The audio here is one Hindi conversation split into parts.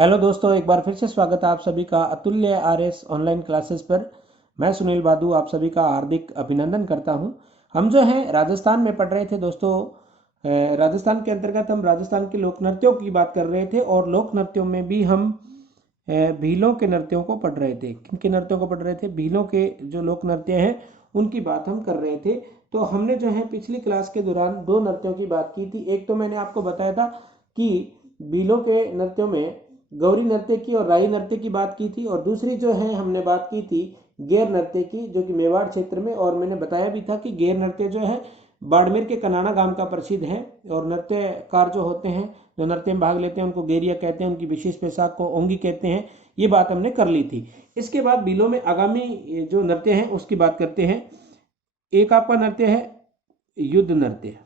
हेलो दोस्तों, एक बार फिर से स्वागत है आप सभी का अतुल्य आरएस ऑनलाइन क्लासेस पर। मैं सुनील बादू आप सभी का हार्दिक अभिनंदन करता हूं। हम जो है राजस्थान में पढ़ रहे थे दोस्तों। राजस्थान के अंतर्गत हम राजस्थान के लोक नृत्यों की बात कर रहे थे और लोक नृत्यों में भी हम भीलों के नृत्यों को पढ़ रहे थे। किन के नृत्यों को पढ़ रहे थे? भीलों के जो लोक नृत्य हैं उनकी बात हम कर रहे थे। तो हमने जो है पिछली क्लास के दौरान दो नृत्यों की बात की थी। एक तो मैंने आपको बताया था कि भीलों के नृत्यों में गौरी नृत्य की और राई नृत्य की बात की थी, और दूसरी जो है हमने बात की थी गेर नृत्य की, जो कि मेवाड़ क्षेत्र में। और मैंने बताया भी था कि गेर नृत्य जो है बाड़मेर के कनाना गांव का प्रसिद्ध है, और नृत्यकार जो होते हैं, जो नृत्य में भाग लेते हैं, उनको गेरिया कहते हैं। उनकी विशेष पोशाक को ओंगी कहते हैं। ये बात हमने कर ली थी। इसके बाद भीलों में आगामी जो नृत्य है उसकी बात करते हैं। एक आपका नृत्य है युद्ध नृत्य।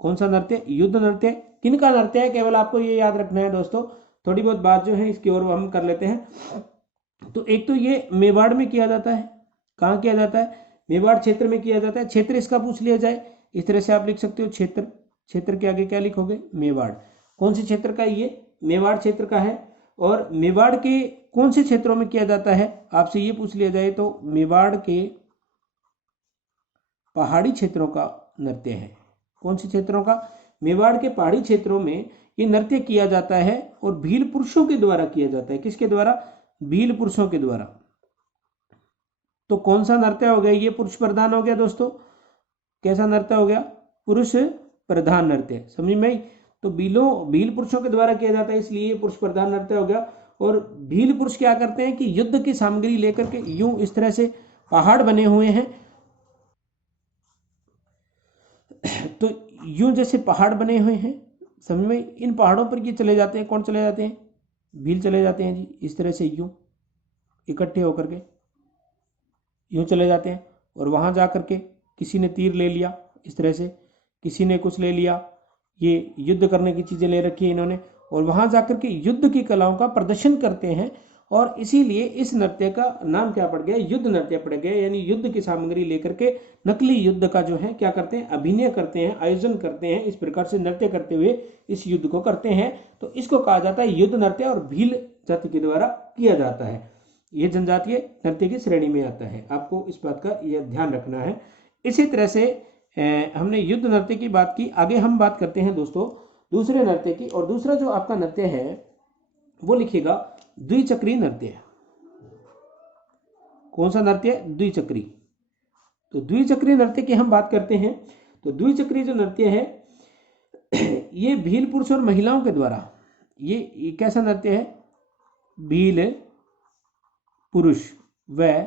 कौन सा नृत्य? युद्ध नृत्य। किन का नृत्य है, केवल आपको ये याद रखना है दोस्तों। थोड़ी बहुत बात जो है इसकी ओर हम कर लेते हैं। तो एक तो ये मेवाड़ में किया जाता है। कहाँ किया जाता है? मेवाड़ क्षेत्र में किया जाता है। क्षेत्र इसका पूछ लिया जाए, इस तरह से आप लिख सकते हो क्षेत्र। क्षेत्र के आगे क्या लिखोगे? मेवाड़। कौन से क्षेत्र का? ये मेवाड़ क्षेत्र का है। और मेवाड़ के कौन से क्षेत्रों में किया जाता है, आपसे ये पूछ लिया जाए तो मेवाड़ के पहाड़ी क्षेत्रों का नृत्य है। कौन से क्षेत्रों का? मेवाड़ के पहाड़ी क्षेत्रों में ये नृत्य किया जाता है, और भील पुरुषों के द्वारा किया जाता है। किसके द्वारा? भील पुरुषों के द्वारा। तो कौन सा नृत्य हो गया? ये पुरुष प्रधान हो गया दोस्तों। कैसा नृत्य हो गया? पुरुष प्रधान नृत्य। समझ में? तो भील पुरुषों के द्वारा किया जाता है, इसलिए पुरुष प्रधान नृत्य हो गया। और भील पुरुष क्या करते हैं कि युद्ध की सामग्री लेकर के यूं इस तरह से पहाड़ बने हुए हैं, तो यूं जैसे पहाड़ बने हुए हैं, समझ में? इन पहाड़ों पर ये चले जाते हैं। कौन चले जाते हैं? भील चले जाते हैं जी। इस तरह से यूं इकट्ठे होकर के यूं चले जाते हैं, और वहां जा करके किसी ने तीर ले लिया, इस तरह से किसी ने कुछ ले लिया। ये युद्ध करने की चीजें ले रखी है इन्होंने, और वहां जाकर के युद्ध की कलाओं का प्रदर्शन करते हैं। और इसीलिए इस नृत्य का नाम क्या पड़ गया? युद्ध नृत्य पड़ गया। यानी युद्ध की सामग्री लेकर के नकली युद्ध का जो है क्या करते हैं? अभिनय करते हैं, आयोजन करते हैं। इस प्रकार से नृत्य करते हुए इस युद्ध को करते हैं। तो इसको कहा जाता है युद्ध नृत्य, और भील जाति के द्वारा किया जाता है। ये जनजातीय नृत्य की श्रेणी में आता है। आपको इस बात का यह ध्यान रखना है। इसी तरह से हमने युद्ध नृत्य की बात की। आगे हम बात करते हैं दोस्तों दूसरे नृत्य की। और दूसरा जो आपका नृत्य है वो लिखिएगा द्विचक्री नृत्य। कौन सा नृत्य? द्विचक्री। तो द्विचक्री नृत्य की हम बात करते हैं। तो द्विचक्री जो नृत्य है ये भील पुरुष और महिलाओं के द्वारा, ये कैसा नृत्य है? भील पुरुष व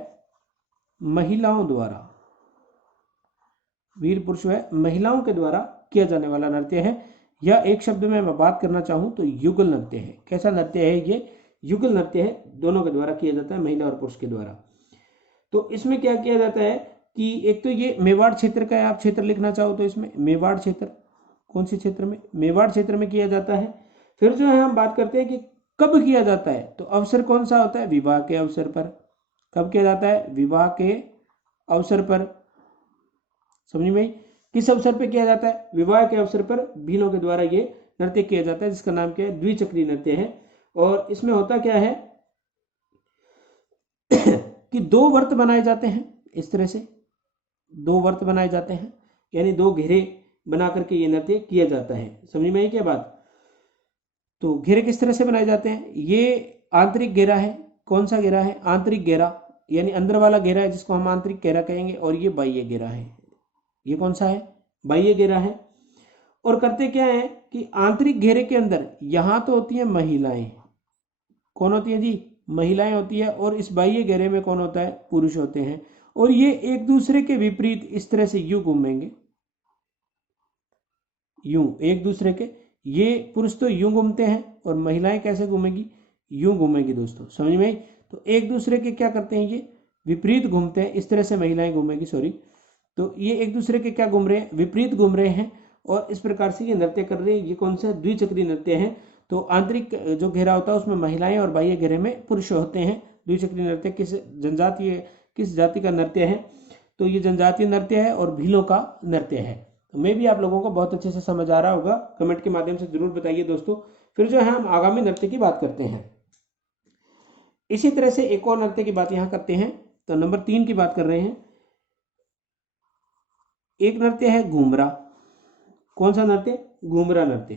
महिलाओं द्वारा, वीर पुरुष व महिलाओं के द्वारा किया जाने वाला नृत्य है। यह एक शब्द में मैं बात करना चाहूं तो युगल नृत्य है। कैसा नृत्य है ये? युगल नृत्य है। दोनों के द्वारा किया जाता है, महिला और पुरुष के द्वारा। तो इसमें क्या किया जाता है कि एक तो ये मेवाड़ क्षेत्र का है। आप क्षेत्र लिखना चाहो तो इसमें मेवाड़ क्षेत्र। कौन से क्षेत्र में? मेवाड़ क्षेत्र में किया जाता है। फिर जो है हम बात करते हैं कि कब किया जाता है। तो अवसर कौन सा होता है? विवाह के अवसर पर। कब किया जाता है? विवाह के अवसर पर। समझ में? किस अवसर पर किया जाता है? विवाह के अवसर पर भीलों के द्वारा ये नृत्य किया जाता है, जिसका नाम क्या है? द्विचक्री नृत्य है। और इसमें होता क्या है कि दो व्रत बनाए जाते हैं। इस तरह से दो व्रत बनाए जाते हैं, यानी दो घेरे बना करके ये नृत्य किया जाता है। समझ में आई क्या बात? तो घेरे किस तरह से बनाए जाते हैं? ये आंतरिक घेरा है। कौन सा घेरा है? आंतरिक घेरा, यानी अंदर वाला घेरा है, जिसको हम आंतरिक घेरा कहेंगे। और ये बाह्य घेरा है। ये कौन सा है? बाह्य घेरा है। और करते क्या है कि आंतरिक घेरे के अंदर यहां तो होती है महिलाएं। कौन होती है जी? महिलाएं होती है। और इस बाह्य घेरे में कौन होता है? पुरुष होते हैं। और ये एक दूसरे के विपरीत इस तरह से यूं घूमेंगे, यूं एक दूसरे के। ये पुरुष तो यूं घूमते हैं, और महिलाएं कैसे घूमेगी? यूं घूमेगी दोस्तों। समझ में? तो एक दूसरे के क्या करते हैं? ये विपरीत घूमते हैं। इस तरह से महिलाएं घूमेगी, सॉरी। तो ये एक दूसरे के क्या घूम रहे हैं? विपरीत घूम रहे हैं, और इस प्रकार से ये नृत्य कर रहे हैं। ये कौन सा? द्विचक्री नृत्य है। तो आंतरिक जो घेरा होता है उसमें महिलाएं, और बाह्य घेरे में पुरुष होते हैं। द्विचक्री नृत्य किस जनजातीय, किस जाति का नृत्य है? तो ये जनजातीय नृत्य है और भीलों का नृत्य है। तो मैं भी आप लोगों को बहुत अच्छे से समझ आ रहा होगा। कमेंट के माध्यम से जरूर बताइए दोस्तों। फिर जो है हम आगामी नृत्य की बात करते हैं। इसी तरह से एक और नृत्य की बात यहाँ करते हैं। तो नंबर 3 की बात कर रहे हैं। एक नृत्य है घूमरा। कौन सा नृत्य? घूमरा नृत्य।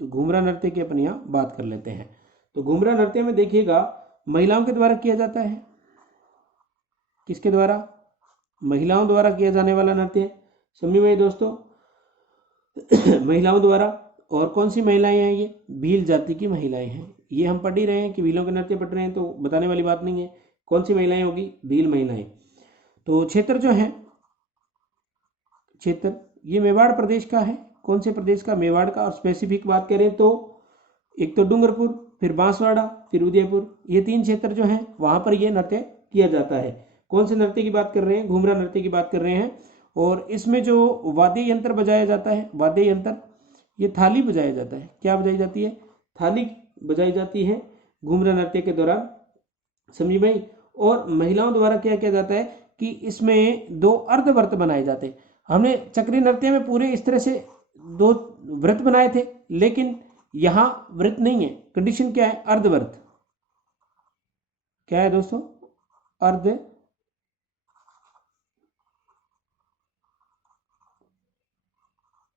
तो घूमरा नृत्य की अपन यहाँ बात कर लेते हैं। तो घूमरा नृत्य में देखिएगा महिलाओं के द्वारा किया जाता है। किसके द्वारा? महिलाओं द्वारा किया जाने वाला नृत्य। समझिए भाई दोस्तों, महिलाओं द्वारा। और कौन सी महिलाएं हैं? ये भील जाति की महिलाएं हैं। ये हम पढ़ ही रहे हैं कि भीलों के नृत्य पढ़ रहे हैं, तो बताने वाली बात नहीं है। कौन सी महिलाएं होगी? भील महिलाएं। तो क्षेत्र जो है, क्षेत्र ये मेवाड़ प्रदेश का है। कौन से प्रदेश का? मेवाड़ का। और स्पेसिफिक बात करें तो एक तो डूंगरपुर, फिर बांसवाड़ा, फिर उदयपुर, ये 3 क्षेत्र जो हैं वहां पर यह नृत्य किया जाता है। कौन से नृत्य की बात कर रहे हैं? घूमरा नृत्य की बात कर रहे हैं। और इसमें जो वाद्य यंत्र बजाया जाता है, वाद्य यंत्र, ये थाली बजाया जाता है। क्या बजाई जाती है? थाली बजाई जाती है घूमरा नृत्य के दौरान। समझिए भाई। और महिलाओं द्वारा क्या किया जाता है कि इसमें 2 अर्धव्रत बनाए जाते हैं। हमने चक्री नृत्य में पूरे इस तरह से 2 व्रत बनाए थे, लेकिन यहां व्रत नहीं है। कंडीशन क्या है? अर्धव्रत। क्या है दोस्तों?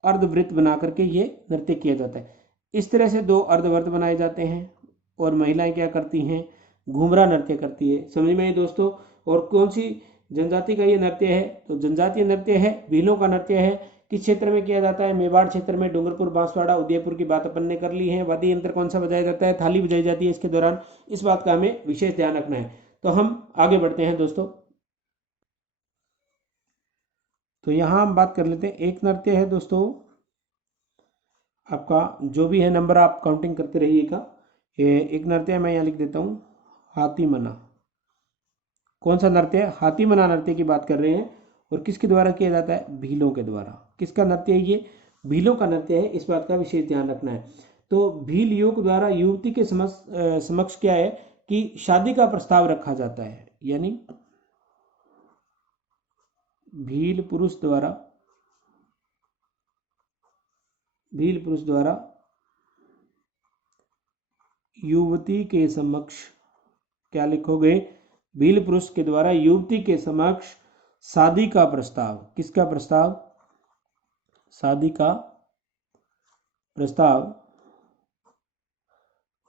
अर्धवृत्त बना करके ये नृत्य किया जाता है। इस तरह से 2 अर्धव्रत बनाए जाते हैं और महिलाएं क्या करती हैं? घूमरा नृत्य करती है। समझ में आई दोस्तों। और कौन सी जनजाति का ये नृत्य है? तो जनजातीय नृत्य है, भीलों का नृत्य है। किस क्षेत्र में किया जाता है? मेवाड़ क्षेत्र में। डूंगरपुर, बांसवाड़ा, उदयपुर की बात अपन ने कर ली है। वाद्य यंत्र कौन सा बजाया जाता है? थाली बजाई जाती है इसके दौरान। इस बात का हमें विशेष ध्यान रखना है। तो हम आगे बढ़ते हैं दोस्तों। तो यहाँ हम बात कर लेते हैं। एक नृत्य है दोस्तों आपका, जो भी है नंबर आप काउंटिंग करते रहिएगा। एक नृत्य है, मैं यहाँ लिख देता हूँ, हाथी मना। कौन सा नृत्य है? हाथी मना नृत्य की बात कर रहे हैं। और किसके द्वारा किया जाता है? भीलों के द्वारा। किसका नृत्य है ये? भीलों का नृत्य है। इस बात का विशेष ध्यान रखना है। तो भील युवक द्वारा युवती के समक्ष क्या है कि शादी का प्रस्ताव रखा जाता है। यानी भील पुरुष द्वारा युवती के समक्ष, क्या लिखोगे? भील पुरुष के द्वारा युवती के समक्ष शादी का प्रस्ताव। किसका प्रस्ताव? शादी का प्रस्ताव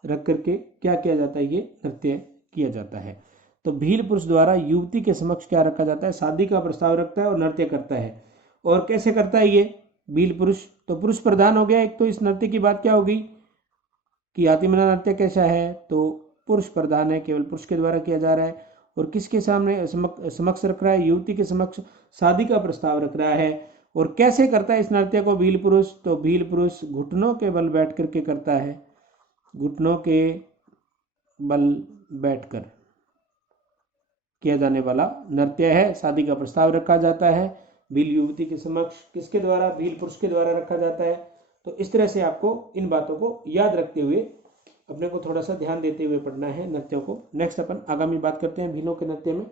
रख करके क्या किया जाता है? ये नृत्य किया जाता है। तो भील पुरुष द्वारा युवती के समक्ष क्या रखा जाता है? शादी का प्रस्ताव रखता है और नृत्य करता है। और कैसे करता है ये भील पुरुष? तो पुरुष प्रधान हो गया एक। तो इस नृत्य की बात क्या होगी कि हाथी मना नृत्य कैसा है? तो पुरुष प्रधान है, केवल पुरुष के द्वारा किया जा रहा है। और किसके सामने समक्ष रख रहा है? युवती के समक्ष शादी का प्रस्ताव रख रहा है। और कैसे करता है इस नृत्य को भील पुरुष? तो भील पुरुष घुटनों के बल बैठ करके करता है। घुटनों के बल बैठकर किया जाने वाला नृत्य है। शादी का प्रस्ताव रखा जाता है भील युवती के समक्ष। किसके द्वारा? भील पुरुष के द्वारा रखा जाता है। तो इस तरह से आपको इन बातों को याद रखते हुए अपने को थोड़ा सा ध्यान देते हुए पढ़ना है नृत्यों को। नेक्स्ट अपन आगामी बात करते हैं भीलों के नृत्य में।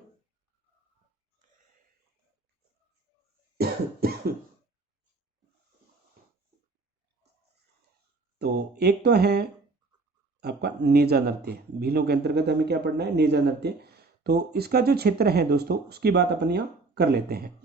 तो एक तो है आपका नेजा नृत्य। भीलों के अंतर्गत हमें क्या पढ़ना है? नेजा नृत्य। तो इसका जो क्षेत्र है दोस्तों, उसकी बात अपन यहाँ कर लेते हैं।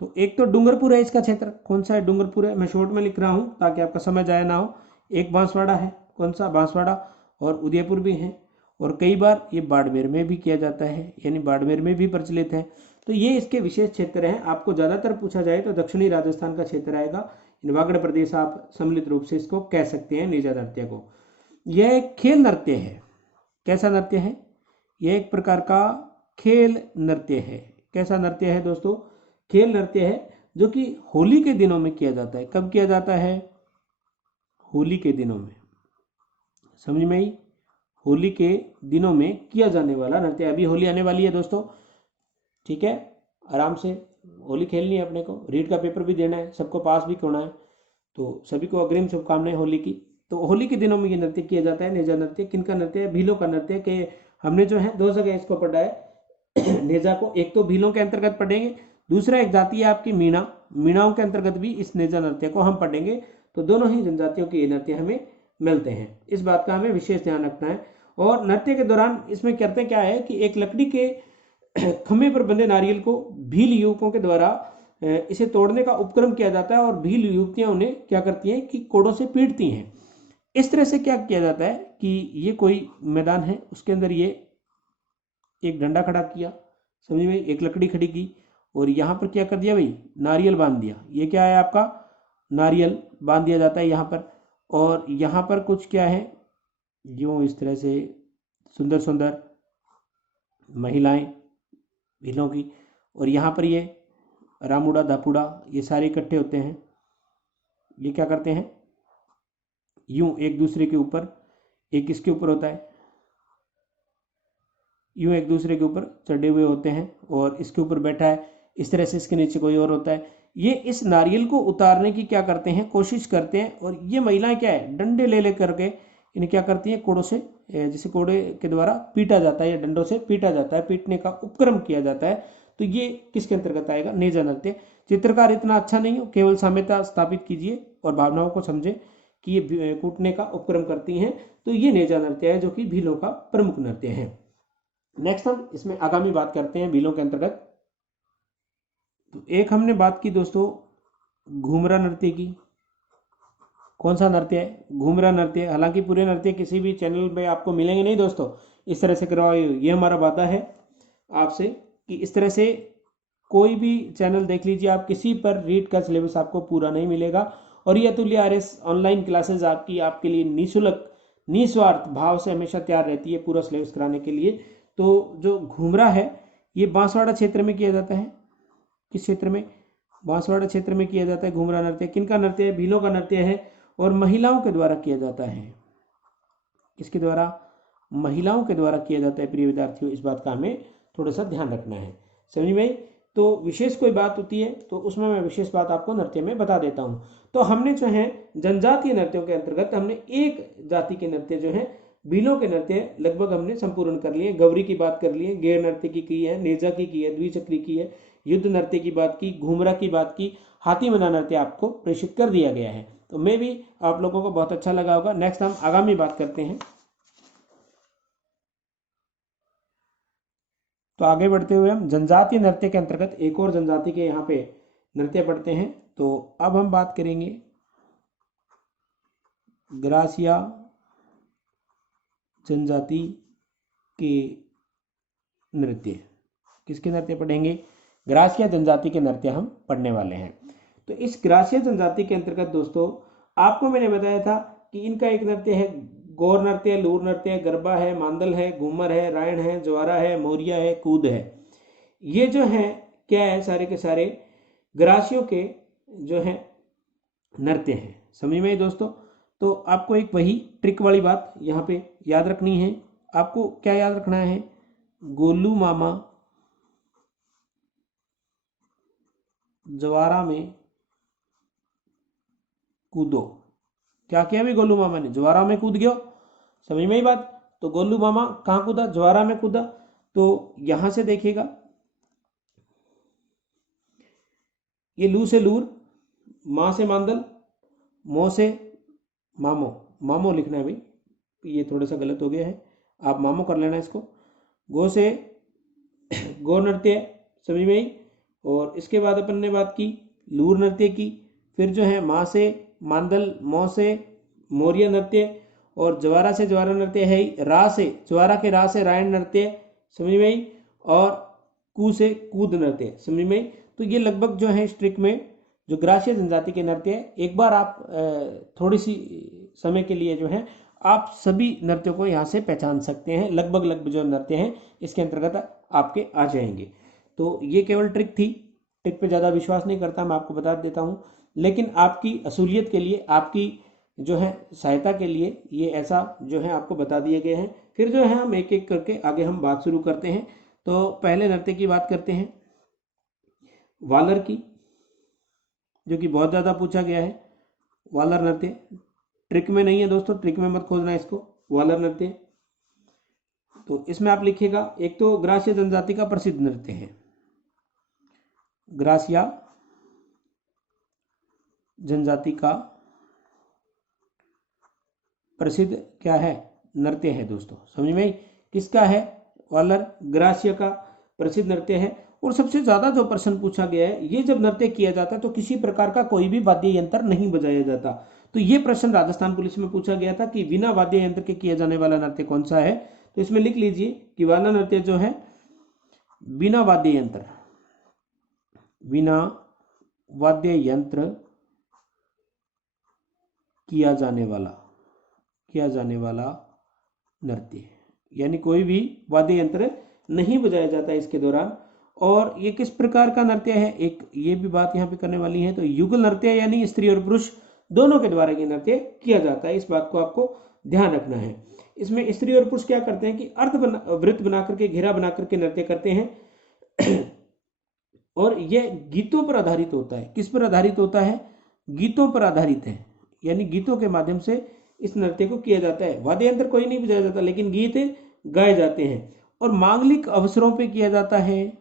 तो एक तो डूंगरपुर है इसका क्षेत्र। कौन सा है? डूंगरपुर है। मैं शॉर्ट में लिख रहा हूँ ताकि आपका समझ आया ना हो। एक बांसवाड़ा है। कौन सा? बांसवाड़ा। और उदयपुर भी है। और कई बार ये बाड़मेर में भी किया जाता है, यानी बाड़मेर में भी प्रचलित है। तो ये इसके विशेष क्षेत्र हैं। आपको ज़्यादातर पूछा जाए तो दक्षिणी राजस्थान का क्षेत्र आएगा। वागड़ प्रदेश आप सम्मिलित रूप से इसको कह सकते हैं, नेजा नृत्य को। यह एक खेल नृत्य है। कैसा नृत्य है? यह एक प्रकार का खेल नृत्य है। कैसा नृत्य है दोस्तों? खेल नृत्य है, जो कि होली के दिनों में किया जाता है। कब किया जाता है? होली के दिनों में। समझ में आई? होली के दिनों में किया जाने वाला नृत्य। अभी होली आने वाली है दोस्तों, ठीक है? आराम से होली खेलनी है अपने को, रीट का पेपर भी देना है, सबको पास भी करना है। तो सभी को अग्रिम शुभकामनाएं होली की। तो होली के दिनों में ये नृत्य किया जाता है, नेजा नृत्य। किनका नृत्य है? भीलों का नृत्य। के हमने जो है 2 जगह इसको पढ़ा है नेजा को। एक तो भीलों के अंतर्गत पढ़ेंगे, दूसरा एक जाति है आपकी मीणा। मीणाओं के अंतर्गत भी इस नेजा नृत्य को हम पढ़ेंगे। तो दोनों ही जनजातियों के ये नृत्य हमें मिलते हैं। इस बात का हमें विशेष ध्यान रखना है। और नृत्य के दौरान इसमें करते क्या है कि एक लकड़ी के खम्भे पर बंधे नारियल को भील युवकों के द्वारा इसे तोड़ने का उपक्रम किया जाता है और भील युवतियां उन्हें क्या करती हैं कि कोड़ों से पीटती हैं। इस तरह से क्या किया जाता है कि ये कोई मैदान है, उसके अंदर ये एक डंडा खड़ा किया, समझ में, एक लकड़ी खड़ी की और यहाँ पर क्या कर दिया भाई, नारियल बांध दिया। ये क्या है आपका, नारियल बांध दिया जाता है यहाँ पर। और यहाँ पर कुछ क्या है, यूँ इस तरह से सुंदर सुंदर महिलाएं भीलों की, और यहाँ पर ये रामुड़ा धापुड़ा ये सारे इकट्ठे होते हैं। ये क्या करते हैं, यूं एक दूसरे के ऊपर, एक इसके ऊपर होता है, यूं एक दूसरे के ऊपर चढ़े हुए होते हैं और इसके ऊपर बैठा है, इस तरह से इसके नीचे कोई और होता है। ये इस नारियल को उतारने की क्या करते हैं, कोशिश करते हैं। और ये महिलाएं क्या है, डंडे ले ले करके इन्हें क्या करती हैं, कोड़ों से, जैसे कोड़े के द्वारा पीटा जाता है या डंडों से पीटा जाता है, पीटने का उपक्रम किया जाता है। तो ये किसके अंतर्गत आएगा, नेजा नृत्य। चित्रकार इतना अच्छा नहीं हो, केवल साम्यता स्थापित कीजिए और भावनाओं को समझे कि ये कूटने का उपक्रम करती हैं। तो ये नेजा नृत्य है जो कि भीलों का प्रमुख नृत्य है। नेक्स्ट हम इसमें आगामी बात करते हैं भीलों के अंतर्गत। तो एक हमने बात की दोस्तों घूमरा नृत्य की। कौन सा नृत्य है, घूमरा नृत्य। हालांकि पूरे नृत्य किसी भी चैनल पे आपको मिलेंगे नहीं दोस्तों, इस तरह से करवाओ। ये हमारा वादा है आपसे कि इस तरह से कोई भी चैनल देख लीजिए आप, किसी पर रीड का सिलेबस आपको पूरा नहीं मिलेगा। और ये अतुल्य आरएस ऑनलाइन क्लासेज आपके लिए निःशुल्क निस्वार्थ भाव से हमेशा तैयार रहती है पूरा सिलेबस कराने के लिए। तो जो घूमरा है ये बांसवाड़ा क्षेत्र में किया जाता है। किस क्षेत्र में, बांसवाड़ा क्षेत्र में किया जाता है घूमरा नृत्य। किनका नृत्य है, भीलों का नृत्य है और महिलाओं के द्वारा किया जाता है। किसके द्वारा, महिलाओं के द्वारा किया जाता है। प्रिय विद्यार्थियों, इस बात का हमें थोड़ा सा ध्यान रखना है, समझ में। तो विशेष कोई बात होती है तो उसमें मैं विशेष बात आपको नृत्य में बता देता हूँ। तो हमने जो है जनजातीय नृत्यों के अंतर्गत हमने एक जाति के नृत्य जो है भीलों के नृत्य लगभग हमने संपूर्ण कर लिए। गौरी की बात कर लिए, गेर नृत्य की है, नेजा की है, द्विचक्री की है, युद्ध नृत्य की बात की, घूमरा की बात की, हाथी मना नृत्य आपको प्रेषित कर दिया गया है। तो मैं भी आप लोगों को बहुत अच्छा लगा होगा। नेक्स्ट हम आगामी बात करते हैं। तो आगे बढ़ते हुए हम जनजातीय नृत्य के अंतर्गत एक और जनजाति के यहाँ पे नृत्य पढ़ते हैं। तो अब हम बात करेंगे ग्रासिया जनजाति के नृत्य। किसके नृत्य पढ़ेंगे, ग्रासिया जनजाति के नृत्य हम पढ़ने वाले हैं। तो इस ग्रासिया जनजाति के अंतर्गत दोस्तों आपको मैंने बताया था कि इनका एक नृत्य है गौर नृत्य, लूर नृत्य, गरबा है, मांदल है, घूमर है, रायण है, ज्वारा है, मोरिया है, कूद है। ये जो है क्या है, सारे के सारे ग्रासियों के जो है नृत्य हैं, समझ में दोस्तों। तो आपको एक वही ट्रिक वाली बात यहाँ पे याद रखनी है। आपको क्या याद रखना है, गोलू मामा ज्वारा में कूदो। क्या किया भाई, गोलू मामा ने ज्वारा में कूद गया, समझ में ही बात। तो गोलू मामा कहाँ कूदा, ज्वारा में कूदा। तो यहां से देखिएगा, ये लू से लूर, माँ से मांदल, मो से मामो, मामो लिखना है भाई, ये थोड़ा सा गलत हो गया है, आप मामो कर लेना इसको। गो से गो नृत्य, समझ में ही। और इसके बाद अपन ने बात की लूर नृत्य की, फिर जो है माँ से मांदल, मौ से मोरिया नृत्य, और ज्वारा से ज्वारा नृत्य है ही, रा से ज्वारा के रा से रायण नृत्य, समझ में ही। और कू से कूद नृत्य, समझ में ही। तो ये लगभग जो है इस ट्रिक में जो ग्रासिया जनजाति के नृत्य है, एक बार आप थोड़ी सी समय के लिए जो है आप सभी नृत्यों को यहाँ से पहचान सकते हैं। लगभग जो नृत्य हैं इसके अंतर्गत आपके आ जाएंगे। तो ये केवल ट्रिक थी, ट्रिक पे ज़्यादा विश्वास नहीं करता, मैं आपको बता देता हूँ। लेकिन आपकी असुलियत के लिए, आपकी जो है सहायता के लिए ये ऐसा जो है आपको बता दिए गए हैं। फिर जो है हम एक एक करके आगे हम बात शुरू करते हैं। तो पहले नृत्य की बात करते हैं वालर की, जो कि बहुत ज़्यादा पूछा गया है। वालर नृत्य ट्रिक में नहीं है दोस्तों, ट्रिक में मत खोजना इसको, वालर नृत्य। तो इसमें आप लिखिएगा, एक तो ग्रासिया जनजाति का प्रसिद्ध नृत्य है, ग्रासिया जनजाति का प्रसिद्ध क्या है, नृत्य है दोस्तों। समझ में आई? किसका है? वालर ग्रासिया का प्रसिद्ध नृत्य है। और सबसे ज्यादा जो प्रश्न पूछा गया है, ये जब नृत्य किया जाता है तो किसी प्रकार का कोई भी वाद्य यंत्र नहीं बजाया जाता। तो ये प्रश्न राजस्थान पुलिस में पूछा गया था कि बिना वाद्य यंत्र के किया जाने वाला नृत्य कौन सा है। तो इसमें लिख लीजिए कि वाला नृत्य जो है बिना वाद्य यंत्र, बिना वाद्य यंत्र किया जाने वाला नृत्य, यानी कोई भी वाद्य यंत्र नहीं बजाया जाता इसके दौरान। और ये किस प्रकार का नृत्य है, एक ये भी बात यहाँ पे करने वाली है। तो युगल नृत्य यानी स्त्री और पुरुष दोनों के द्वारा ये नृत्य किया जाता है, इस बात को आपको ध्यान रखना है। इसमें स्त्री और पुरुष क्या करते हैं कि वृत्त बना करके, घेरा बना करके नृत्य करते हैं और यह गीतों पर आधारित होता है। किस पर आधारित होता है? गीतों पर आधारित है, यानी गीतों के माध्यम से इस नृत्य को किया जाता है। वाद्य यंत्र कोई नहीं बजाया जाता, लेकिन गीत गाए जाते हैं। और मांगलिक अवसरों पे किया जाता है।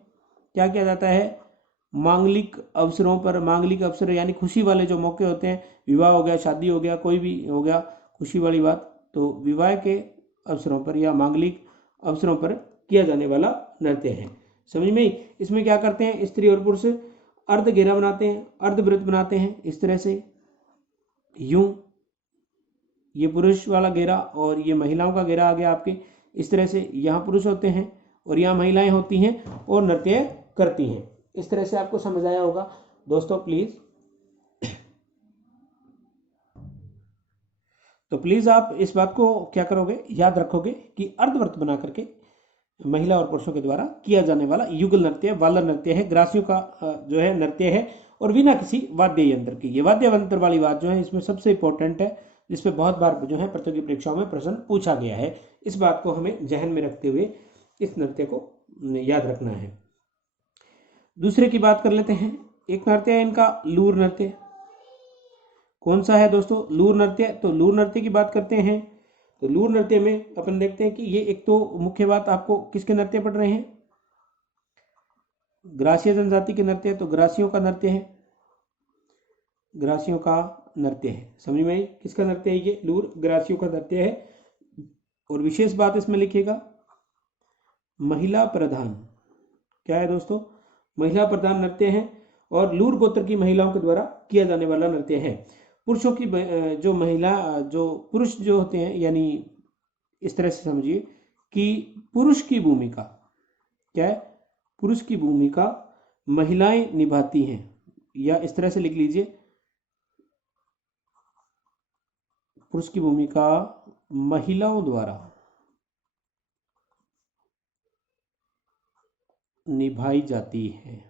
क्या किया जाता है? मांगलिक अवसरों पर। मांगलिक अवसर यानी खुशी वाले जो मौके होते हैं, विवाह हो गया, शादी हो गया, कोई भी हो गया खुशी वाली बात, तो विवाह के अवसरों पर या मांगलिक अवसरों पर किया जाने वाला नृत्य है। समझ में? इसमें क्या करते हैं, स्त्री और पुरुष अर्ध घेरा बनाते हैं, अर्धवृत्त बनाते हैं, इस तरह से यूं, ये पुरुष वाला घेरा और ये महिलाओं का घेरा आ गया आपके। इस तरह से यहाँ पुरुष होते हैं और यहाँ महिलाएं होती हैं और नृत्य करती हैं। इस तरह से आपको समझ आया होगा दोस्तों। प्लीज आप इस बात को क्या करोगे, याद रखोगे कि अर्धवृत्त बना करके महिला और पुरुषों के द्वारा किया जाने वाला युगल नृत्य, वाला नृत्य है, ग्रासियों का जो है नृत्य है, और बिना किसी वाद्य यंत्र की। ये वाद्य यंत्र वाली बात जो है इसमें सबसे इंपॉर्टेंट है, जिसपे बहुत बार जो है प्रतियोगी परीक्षाओं में प्रश्न पूछा गया है। इस बात को हमें जहन में रखते हुए इस नृत्य को याद रखना है। दूसरे की बात कर लेते हैं। एक नृत्य है इनका लूर नृत्य। कौन सा है दोस्तों? लूर नृत्य। तो लूर नृत्य की बात करते हैं तो लूर नृत्य में अपन देखते हैं कि ये एक तो मुख्य बात आपको किसके नृत्य पढ़ रहे हैं, ग्रासीय जनजाति के नृत्य, तो ग्रासियों का नृत्य है, ग्रासियों का नृत्य है। समझ में आई? किसका नृत्य है ये? लूर ग्रासियों का नृत्य है। और विशेष बात इसमें लिखेगा महिला प्रधान। क्या है दोस्तों? महिला प्रधान नृत्य है और लूर गोत्र की महिलाओं के द्वारा किया जाने वाला नृत्य है। पुरुषों की जो महिला जो पुरुष जो होते हैं, यानी इस तरह से समझिए कि पुरुष की भूमिका क्या है, पुरुष की भूमिका महिलाएं निभाती हैं, या इस तरह से लिख लीजिए पुरुष की भूमिका महिलाओं द्वारा निभाई जाती है।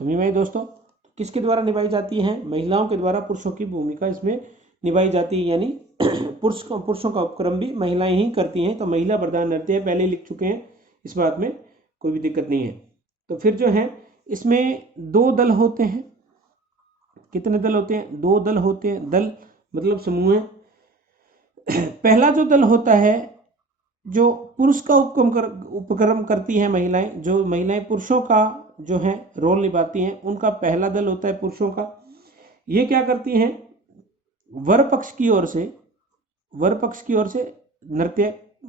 समझ में आई दोस्तों? किसके द्वारा निभाई जाती है? महिलाओं के द्वारा पुरुषों की भूमिका इसमें निभाई जाती है, यानी पुरुषों का उपक्रम भी महिलाएं ही करती हैं। तो महिला प्रधान नृत्य है, पहले लिख चुके हैं, इस बात में कोई भी दिक्कत नहीं है। तो फिर जो है इसमें 2 दल होते हैं। कितने दल होते हैं? 2 दल होते हैं। दल मतलब समूह है। पहला जो दल होता है, जो पुरुष का उपक्रम करती हैं महिलाएं, जो महिलाएं पुरुषों का जो है रोल निभाती हैं, उनका पहला दल होता है पुरुषों का। ये क्या करती हैं? वर पक्ष की ओर से नृत्य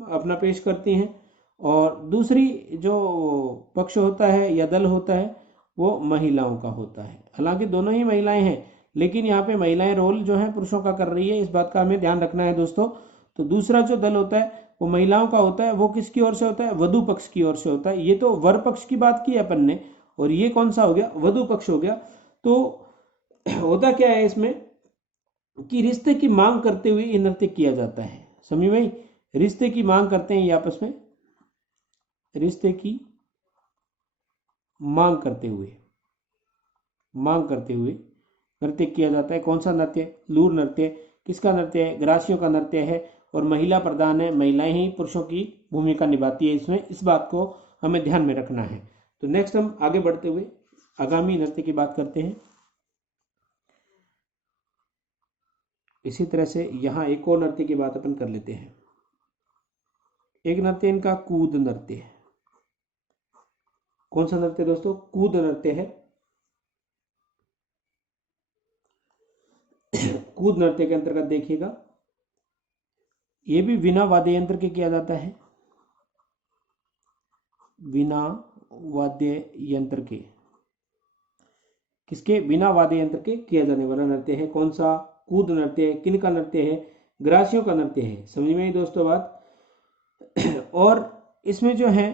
अपना पेश करती हैं, और दूसरी जो पक्ष होता है या दल होता है वो महिलाओं का होता है। हालांकि दोनों ही महिलाएं हैं, लेकिन यहाँ पे महिलाएं रोल जो है पुरुषों का कर रही है, इस बात का हमें ध्यान रखना है दोस्तों। तो दूसरा जो दल होता है वो महिलाओं का होता है, वो किसकी ओर से होता है? वधु पक्ष की ओर से होता है। ये तो वर पक्ष की बात की अपन ने, और ये कौन सा हो गया? वधु पक्ष हो गया। तो होता क्या है इसमें कि रिश्ते की मांग करते हुए ये नृत्य किया जाता है। समझ में? रिश्ते की मांग करते हैं ये आपस में, रिश्ते की मांग करते हुए नृत्य किया जाता है। कौन सा नृत्य? लूर नृत्य। किसका नृत्य है? ग्रासियों का नृत्य है, और महिला प्रधान है, महिलाएं ही पुरुषों की भूमिका निभाती है इसमें। इस बात को हमें ध्यान में रखना है। तो नेक्स्ट हम आगे बढ़ते हुए आगामी नृत्य की बात करते हैं। इसी तरह से यहाँ एक और नृत्य की बात अपन कर लेते हैं। एक नृत्य इनका कूद नृत्य है। कौन सा नृत्य दोस्तों? कूद नृत्य है। कूद नृत्य के अंतर्गत देखिएगा ये भी बिना वाद्य यंत्र के किया जाता है, बिना वाद्य यंत्र के, किसके, बिना वाद्य यंत्र के किया जाने वाला नृत्य है। कौन सा, कूद नृत्य है। किन का नृत्य है, ग्रासियों का नृत्य है। समझ में आई दोस्तों बात। और इसमें जो है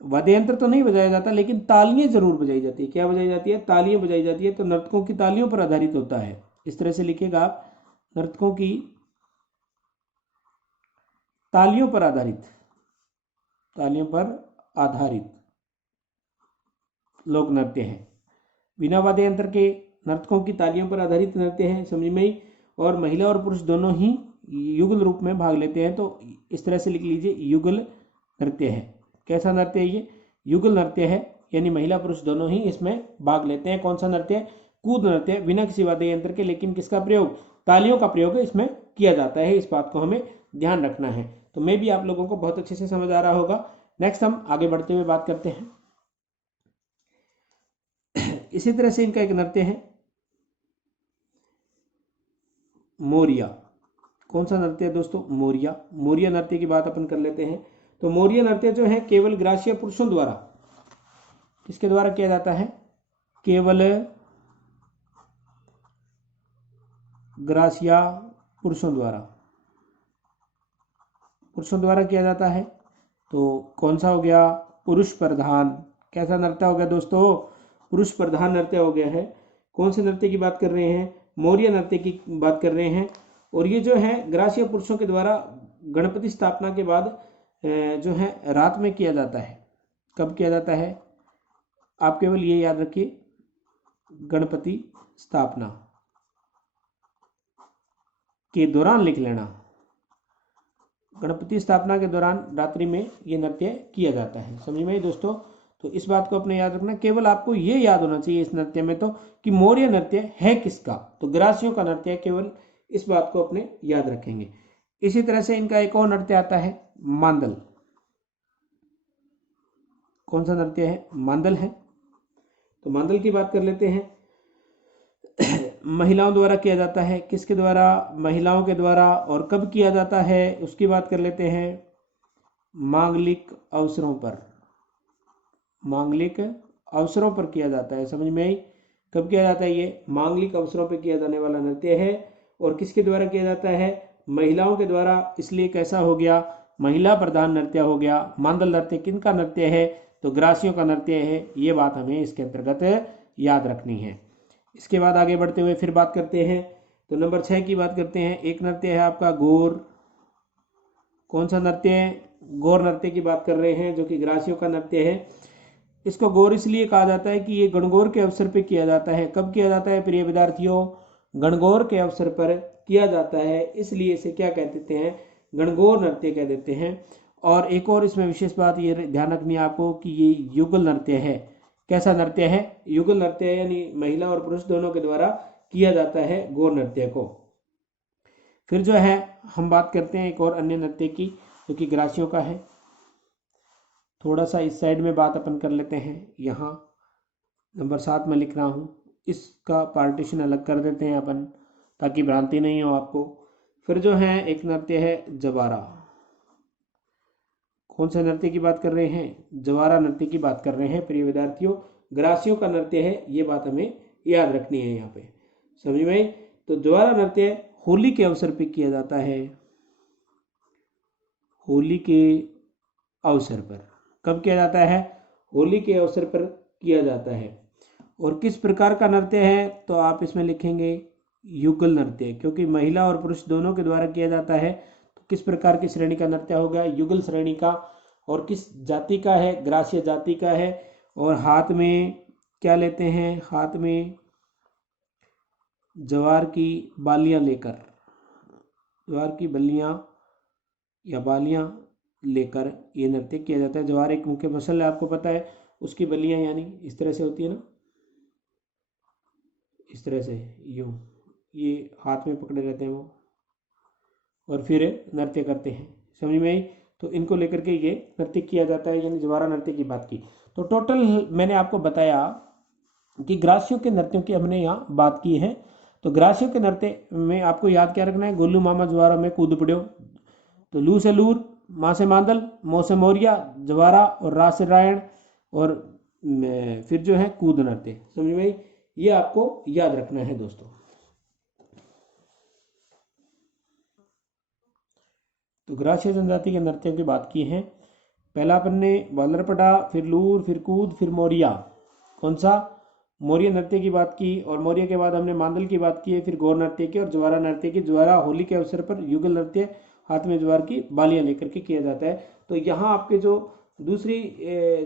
वाद्य यंत्र तो नहीं बजाया जाता, लेकिन तालियां जरूर बजाई जाती है। क्या बजाई जाती है, तालियां बजाई जाती है। तो नर्तकों की तालियों पर आधारित होता है। इस तरह से लिखेगा आप, नर्तकों की तालियों पर आधारित, तालियों पर आधारित लोक नृत्य है। बिना वाद्य यंत्र के नर्तकों की तालियों पर आधारित नृत्य है। समझ में आई। और महिला और पुरुष दोनों ही युगल रूप में भाग लेते हैं। तो इस तरह से लिख लीजिए, युगल नृत्य है। कैसा नृत्य है ये, युगल नृत्य है, यानी महिला पुरुष दोनों ही इसमें भाग लेते हैं। कौन सा नृत्य, कूद नृत्य, बिना किसी वाद्य यंत्र के, लेकिन किसका प्रयोग, तालियों का प्रयोग इसमें किया जाता है। इस बात को हमें ध्यान रखना है। तो मैं भी आप लोगों को बहुत अच्छे से समझ आ रहा होगा। नेक्स्ट हम आगे बढ़ते हुए बात करते हैं। इसी तरह से इनका एक नृत्य है मोरिया। कौन सा नृत्य है दोस्तों, मोरिया। मोरिया नृत्य की बात अपन कर लेते हैं। तो मोरिया नृत्य जो है केवल ग्रासीय पुरुषों द्वारा, किसके द्वारा किया जाता है, केवल ग्रासिया पुरुषों द्वारा, पुरुषों द्वारा किया जाता है। तो कौन सा हो गया, पुरुष प्रधान। कैसा नृत्य हो गया दोस्तों, पुरुष प्रधान नृत्य हो गया है। कौन से नृत्य की बात कर रहे हैं, मोरिया नृत्य की बात कर रहे हैं। और ये जो है ग्रासीय पुरुषों के द्वारा गणपति स्थापना के बाद जो है रात में किया जाता है। कब किया जाता है, आप केवल ये याद रखिए, गणपति स्थापना के दौरान लिख लेना। गणपति स्थापना के दौरान रात्रि में ये नृत्य किया जाता है। समझ में दोस्तों। तो इस बात को अपने याद रखना। केवल आपको ये याद होना चाहिए इस नृत्य में तो कि मौर्य नृत्य है किसका, तो ग्रासियों का नृत्य है। केवल इस बात को अपने याद रखेंगे। इसी तरह से इनका एक और नृत्य आता है मांदल। कौन सा नृत्य है, मांदल है। तो मांदल की बात कर लेते हैं। महिलाओं द्वारा किया जाता है। किसके द्वारा, महिलाओं के द्वारा। और कब किया जाता है उसकी बात कर लेते हैं, मांगलिक अवसरों पर, मांगलिक अवसरों पर किया जाता है। समझ में आई। कब किया जाता है, ये मांगलिक अवसरों पर किया जाने वाला नृत्य है। और किसके द्वारा किया जाता है, महिलाओं के द्वारा। इसलिए कैसा हो गया, महिला प्रधान नृत्य हो गया। मांदल नृत्य किनका नृत्य है, तो ग्रासियों का नृत्य है। ये बात हमें इसके अंतर्गत याद रखनी है। इसके बाद आगे बढ़ते हुए फिर बात करते हैं। तो नंबर 6 की बात करते हैं। एक नृत्य है आपका गौर। कौन सा नृत्य है, गौर नृत्य की बात कर रहे हैं, जो कि ग्रासियों का नृत्य है। इसको गौर इसलिए कहा जाता है कि ये गणगौर के अवसर पर किया जाता है। कब किया जाता है प्रिय विद्यार्थियों, गणगौर के अवसर पर किया जाता है। इसलिए इसे क्या कह देते हैं, गणगौर नृत्य कह देते हैं। और एक और इसमें विशेष बात ये ध्यान रखनी है आपको कि ये युगल नृत्य है। कैसा नृत्य है, युगल नृत्य है, यानी महिला और पुरुष दोनों के द्वारा किया जाता है गौर नृत्य को। फिर जो है हम बात करते हैं एक और अन्य नृत्य की, जो कि ग्रासियों का है। थोड़ा सा इस साइड में बात अपन कर लेते हैं। यहाँ नंबर 7 में लिख रहा हूँ, इसका पार्टीशन अलग कर देते हैं अपन, ताकि भ्रांति नहीं हो आपको। फिर जो है एक नृत्य है जवारा। कौन से नृत्य की बात कर रहे हैं, जवारा नृत्य की बात कर रहे हैं प्रिय विद्यार्थियों। ग्रासियों का नृत्य है, ये बात हमें याद रखनी है यहाँ पे। समझ में। तो जवारा नृत्य होली के अवसर पर किया जाता है। होली के अवसर पर। कब किया जाता है, होली के अवसर पर किया जाता है। और किस प्रकार का नृत्य है, तो आप इसमें लिखेंगे युगल नृत्य, क्योंकि महिला और पुरुष दोनों के द्वारा किया जाता है। तो किस प्रकार की श्रेणी का नृत्य होगा, युगल श्रेणी का। और किस जाति का है, ग्रासीय जाति का है। और हाथ में क्या लेते हैं, हाथ में ज्वार की बालियां लेकर, ज्वार की बल्लियां या बालियां लेकर ये नृत्य किया जाता है। ज्वार एक मुख्य फसल है, आपको पता है। उसकी बल्लियां यानी इस तरह से होती है ना, इस तरह से यूं, ये हाथ में पकड़े रहते हैं वो, और फिर नृत्य करते हैं। समझ में आई। तो इनको लेकर के ये नृत्य किया जाता है, यानी जवारा नृत्य की बात की। तो टोटल मैंने आपको बताया कि ग्रासियों के नृत्यों की हमने यहाँ बात की है। तो ग्रासियों के नृत्य में आपको याद क्या रखना है, गोलू मामा ज्वारा में कूद पड़ो, तो लू से लूर, माँ से मांदल, मो से मोरिया, जवारा और रा से रायण, और फिर जो है कूद नृत्य। समझ में आई? ये आपको याद रखना है दोस्तों। तो ग्रासीय जनजाति के नृत्यों की बात की है। पहला अपन ने बालरपटा, फिर लूर, फिर कूद, फिर मोरिया। कौन सा? मोरिया नृत्य की बात की। और मोरिया के बाद हमने मांदल की बात की है, फिर गौर नृत्य की और ज्वारा नृत्य की। ज्वारा होली के अवसर पर युगल नृत्य हाथ में ज्वार की बालियां लेकर के किया जाता है। तो यहाँ आपके जो दूसरी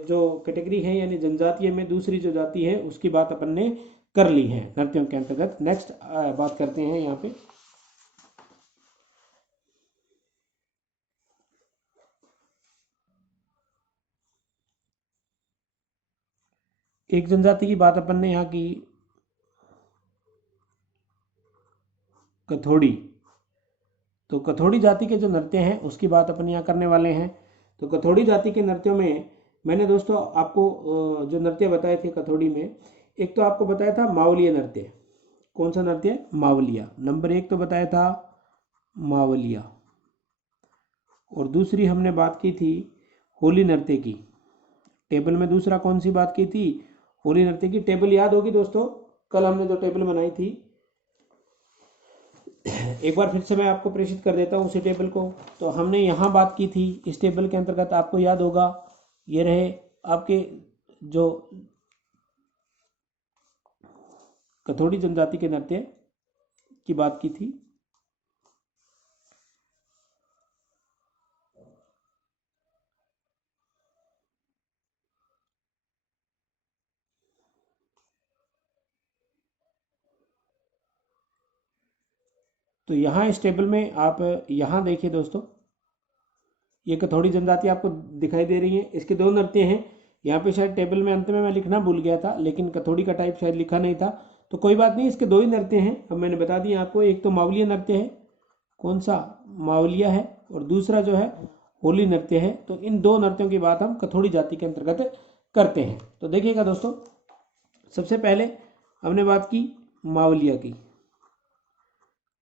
जो कैटेगरी है यानी जनजातीय में दूसरी जो जाति है उसकी बात अपन ने कर ली है नृत्यों के अंतर्गत। नेक्स्ट बात करते हैं यहाँ पे। एक जनजाति की बात अपन ने यहाँ की, कथोड़ी। तो कथोड़ी जाति के जो नृत्य हैं उसकी बात अपन यहाँ करने वाले हैं। तो कथोड़ी जाति के नृत्यों में मैंने दोस्तों आपको जो नृत्य बताए थे कथोड़ी में, एक तो आपको बताया था मावलिया नृत्य। कौन सा नृत्य? मावलिया। नंबर 1 तो बताया था मावलिया। और दूसरी हमने बात की थी होली नृत्य की। टेबल में दूसरा कौन सी बात की थी? होली नृत्य की। टेबल याद होगी दोस्तों, कल हमने जो टेबल बनाई थी, एक बार फिर से मैं आपको प्रेषित कर देता हूँ उसी टेबल को। तो हमने यहाँ बात की थी इस टेबल के अंतर्गत, आपको याद होगा, ये रहे आपके जो कथोड़ी जनजाति के नृत्य की बात की थी। तो यहाँ इस टेबल में आप यहाँ देखिए दोस्तों, ये कथोड़ी जनजाति आपको दिखाई दे रही है। इसके 2 नृत्य हैं। यहाँ पे शायद टेबल में अंत में मैं लिखना भूल गया था, लेकिन कथोड़ी का टाइप शायद लिखा नहीं था। तो कोई बात नहीं, इसके 2 ही नृत्य हैं। अब मैंने बता दिया आपको, एक तो मावलिया नृत्य है। कौन सा? मावलिया है। और दूसरा जो है होली नृत्य है। तो इन 2 नृत्यों की बात हम कथोड़ी जाति के अंतर्गत करते हैं। तो देखिएगा दोस्तों, सबसे पहले हमने बात की मावलिया की।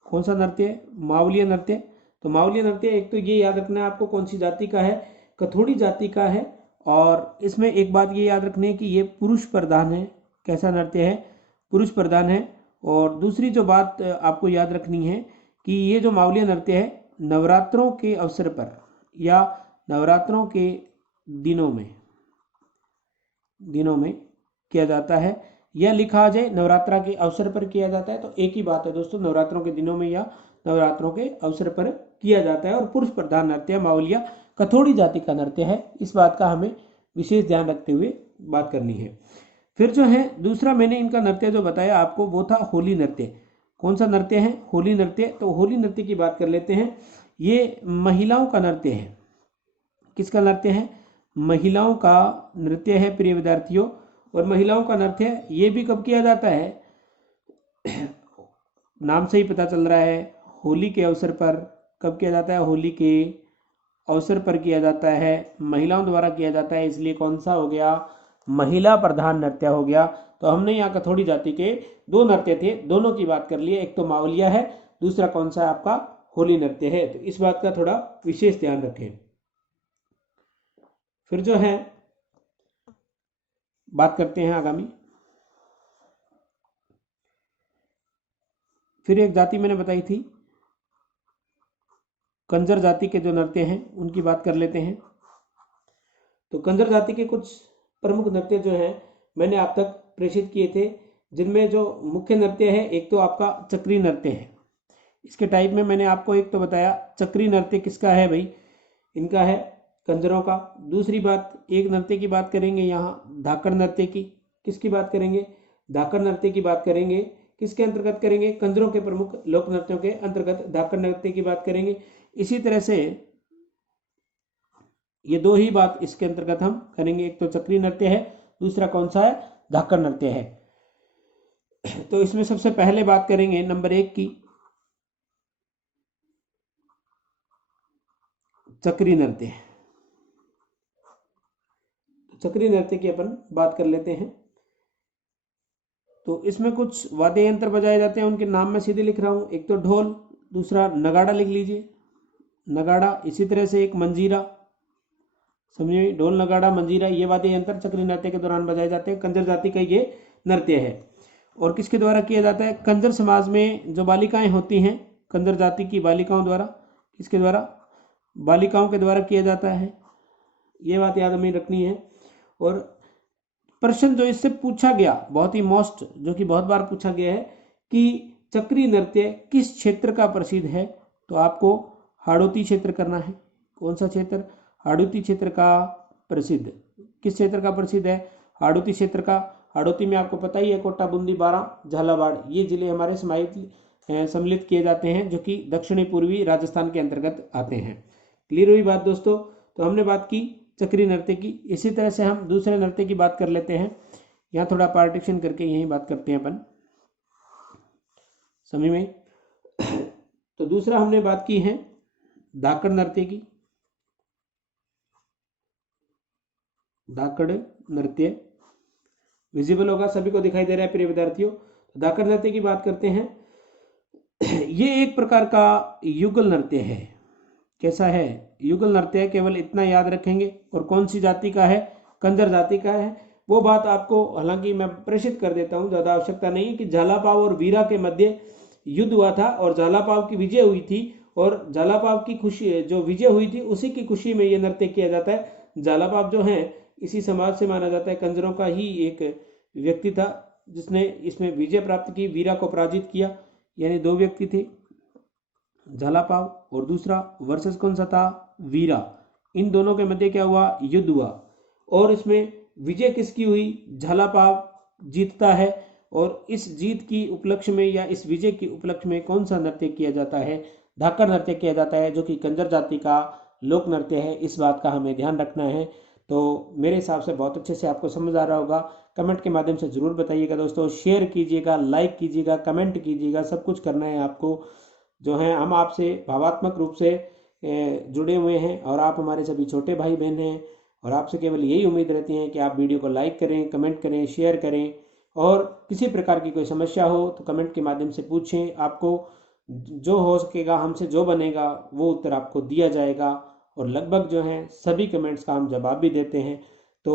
कौन सा नृत्य? मावलिया नृत्य। तो मावलिया नृत्य, एक तो ये याद रखना है आपको कौन सी जाति का है, कथोड़ी जाति का है। और इसमें एक बात ये याद रखनी है कि ये पुरुष प्रधान है। कैसा नृत्य है? पुरुष प्रधान है। और दूसरी जो बात आपको याद रखनी है कि ये जो मावलिया नृत्य है नवरात्रों के अवसर पर या नवरात्रों के दिनों में किया जाता है, या लिखा आ जाए नवरात्रा के अवसर पर किया जाता है। तो एक ही बात है दोस्तों, नवरात्रों के दिनों में या नवरात्रों के अवसर पर किया जाता है। और पुरुष प्रधान नृत्य मावलिया कथोड़ी जाति का नृत्य है। इस बात का हमें विशेष ध्यान रखते हुए बात करनी है। फिर जो है दूसरा मैंने इनका नृत्य जो बताया आपको वो था होली नृत्य। कौन सा नृत्य है? होली नृत्य। तो होली नृत्य की बात कर लेते हैं। ये महिलाओं का नृत्य है। किसका नृत्य है? महिलाओं का नृत्य है प्रिय विद्यार्थियों। और महिलाओं का नृत्य ये भी कब किया जाता है? नाम से ही पता चल रहा है, होली के अवसर पर। कब किया जाता है? होली के अवसर पर किया जाता है, महिलाओं द्वारा किया जाता है, इसलिए कौन सा हो गया? महिला प्रधान नृत्य हो गया। तो हमने यहाँ कथोड़ी जाति के 2 नृत्य थे, दोनों की बात कर ली। एक तो मावलिया है, दूसरा कौन सा है आपका? होली नृत्य है। तो इस बात का थोड़ा विशेष ध्यान रखें। फिर जो है बात करते हैं आगामी। फिर एक जाति मैंने बताई थी कंजर जाति के जो नृत्य हैं उनकी बात कर लेते हैं। तो कंजर जाति के कुछ प्रमुख नृत्य जो हैं मैंने आप तक प्रेषित किए थे, जिनमें जो मुख्य नृत्य है एक तो आपका चक्री नृत्य है। इसके टाइप में मैंने आपको एक तो बताया चक्री नृत्य किसका है भाई? इनका है, कंजरों का। दूसरी बात, एक नृत्य की बात करेंगे यहाँ धाकड़ नृत्य की। किसकी बात करेंगे? धाकड़ नृत्य की बात करेंगे। किसके अंतर्गत करेंगे? कंजरों के प्रमुख लोक नृत्यों के अंतर्गत धाकड़ नृत्य की बात करेंगे। इसी तरह से ये 2 ही बात इसके अंतर्गत हम करेंगे, एक तो चक्री नृत्य है, दूसरा कौन सा है? धाकड़ नृत्य है। तो इसमें सबसे पहले बात करेंगे नंबर 1 की, चक्री नृत्य। चक्री नृत्य की अपन बात कर लेते हैं। तो इसमें कुछ वाद्य यंत्र बजाए जाते हैं, उनके नाम मैं सीधे लिख रहा हूं। एक तो ढोल, दूसरा नगाड़ा लिख लीजिए, नगाड़ा, इसी तरह से एक मंजीरा, समझिए ढोल नगाड़ा मंजीरा, ये वाद्य यंत्र चक्री नृत्य के दौरान बजाए जाते हैं। कंजर जाति का ये नृत्य है। और किसके द्वारा किया जाता है? कंजर समाज में जो बालिकाएं होती हैं, कंजर जाति की बालिकाओं द्वारा, किसके द्वारा? बालिकाओं के द्वारा किया जाता है। ये बात याद हमें रखनी है। और प्रश्न जो इससे पूछा गया, बहुत ही मोस्ट, जो कि बहुत बार पूछा गया है कि चक्री नृत्य किस क्षेत्र का प्रसिद्ध है, तो आपको हाड़ौती क्षेत्र करना है। कौन सा क्षेत्र? हाड़ौती क्षेत्र का प्रसिद्ध। किस क्षेत्र का प्रसिद्ध है? हाड़ौती क्षेत्र का। हाड़ौती में आपको पता ही है कोटा, बूंदी, बारां, झालावाड़, ये जिले हमारे सम्मिलित किए जाते हैं, जो कि दक्षिणी पूर्वी राजस्थान के अंतर्गत आते हैं। क्लियर हुई बात दोस्तों? तो हमने बात की चक्री नृत्य की। इसी तरह से हम दूसरे नृत्य की बात कर लेते हैं। यहाँ थोड़ा पार्टीशन करके यही बात करते हैं अपन समय में। तो दूसरा हमने बात की है धाकड़ नृत्य की। धाकड़ नृत्य विजिबल होगा, सभी को दिखाई दे रहा है प्रिय विद्यार्थियों। धाकड़ नृत्य की बात करते हैं। ये एक प्रकार का युगल नृत्य है। कैसा है? युगल नृत्य है। केवल इतना याद रखेंगे। और कौन सी जाति का है? कंजर जाति का है। वो बात आपको हालांकि मैं प्रेषित कर देता हूं, ज्यादा आवश्यकता नहीं है, कि झालापाव और वीरा के मध्य युद्ध हुआ था और झालापाव की विजय हुई थी। और झालापाव की खुशी, जो विजय हुई थी, उसी की खुशी में यह नृत्य किया जाता है। झालापाव जो है इसी समाज से माना जाता है, कंजरों का ही एक व्यक्ति था जिसने इसमें विजय प्राप्त की, वीरा को पराजित किया। यानी दो व्यक्ति थे, झालापाव और दूसरा वर्सेस कौन सा था? वीरा। इन दोनों के मध्य क्या हुआ? युद्ध हुआ। और इसमें विजय किसकी हुई? झालापाव जीतता है। और इस जीत की उपलक्ष्य में या इस विजय की उपलक्ष्य में कौन सा नृत्य किया जाता है? धाकड़ नृत्य किया जाता है, जो कि कंजर जाति का लोक नृत्य है। इस बात का हमें ध्यान रखना है। तो मेरे हिसाब से बहुत अच्छे से आपको समझ आ रहा होगा। कमेंट के माध्यम से जरूर बताइएगा दोस्तों, शेयर कीजिएगा, लाइक कीजिएगा, कमेंट कीजिएगा, सब कुछ करना है आपको। जो है हम आपसे भावात्मक रूप से जुड़े हुए हैं और आप हमारे सभी छोटे भाई बहन हैं। और आपसे केवल यही उम्मीद रहती है कि आप वीडियो को लाइक करें, कमेंट करें, शेयर करें। और किसी प्रकार की कोई समस्या हो तो कमेंट के माध्यम से पूछें। आपको जो हो सकेगा, हमसे जो बनेगा, वो उत्तर आपको दिया जाएगा। और लगभग जो है सभी कमेंट्स का हम जवाब भी देते हैं। तो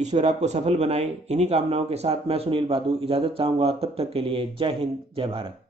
ईश्वर आपको सफल बनाए। इन्हीं कामनाओं के साथ मैं सुनील बादू इजाज़त चाहूँगा। तब तक के लिए जय हिंद, जय भारत।